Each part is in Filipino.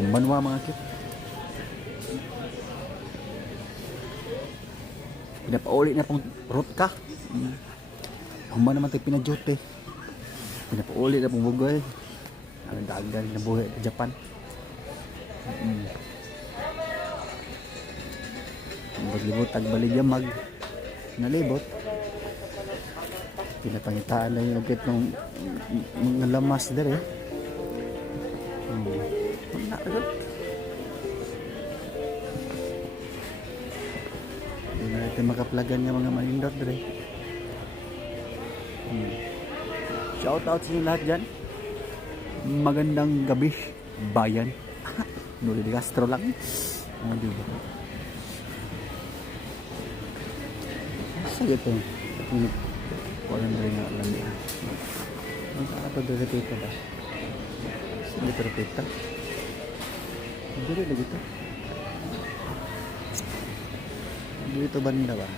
Kumbanwa mga kit. Pinapauli na pong root ka. Humba naman tayo pinajote. Pinapauli na pong bugoy. Ang dagan na buhay sa Japan. Maglibot ang baligyamag. Nalibot. Pinapangitaan na yung agad ng mga lamas dere. Wala agad. Hindi na natin makaplagan yung mga manindot dere. Shout out sa inyo lahat dyan. Magandang gabi, bayan. Nuli di Castro lang. Diba? Sige ito. Walang rin nga alam niya. Ang saan ito direpita ba? Saan ito direpita? Diri lagi ito. Dito banda ba?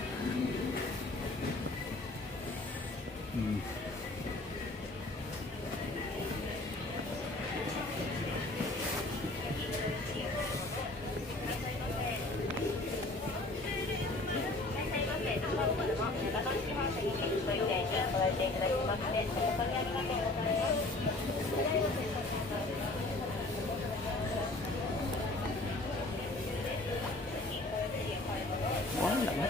Wala ba?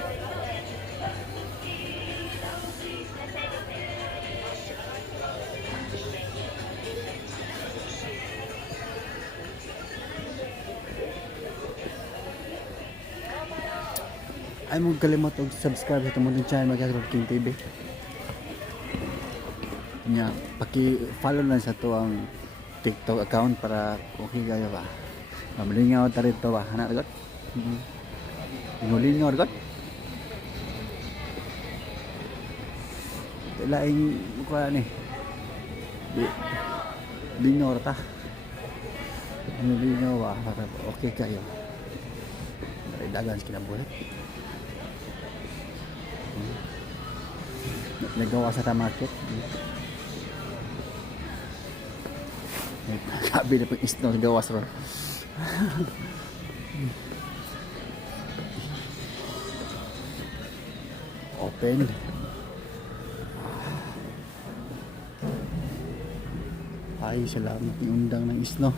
Ay mo kalimot og subscribe sa tumong channel Magkakaroon King TV. Nya paki-follow lang sa to ang TikTok account para okay kayo ba. Mamalingaw ta rito ba anak got. Ngulingaw got. Laing kuha ni. Lingaw ta. Ngulingaw ba para okay kayo. Dagan sa kinabuhi. Nagawa sa market. Sabi na pag isno nagawa sa open. Ay, salamat yung undang ng isno.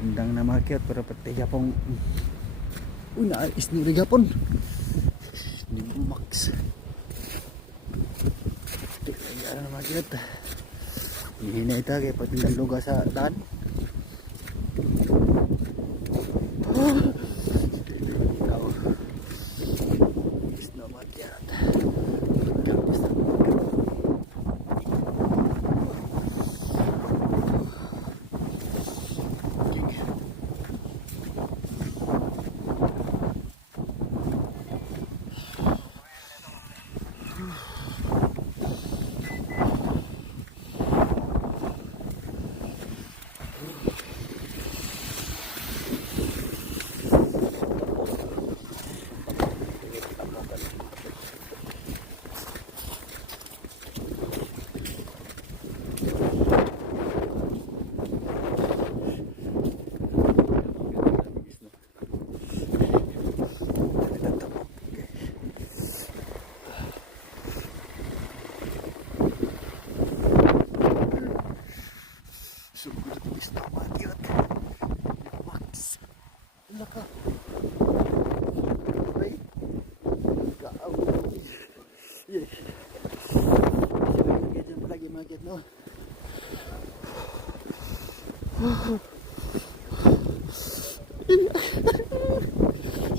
Undang na market pero pati yapong una isno rin gapon. Hindi max. Tingnan na market. Hihina ito kaya pati luga sa daan. Ikaw. Isno market.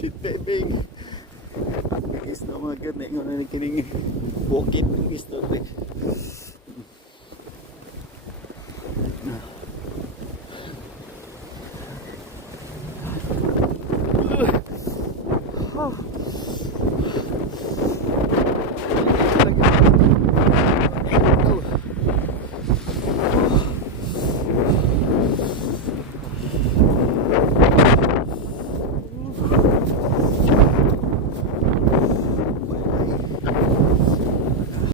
Si Tebing guys na mga ganda yung na kining bukid ng gusto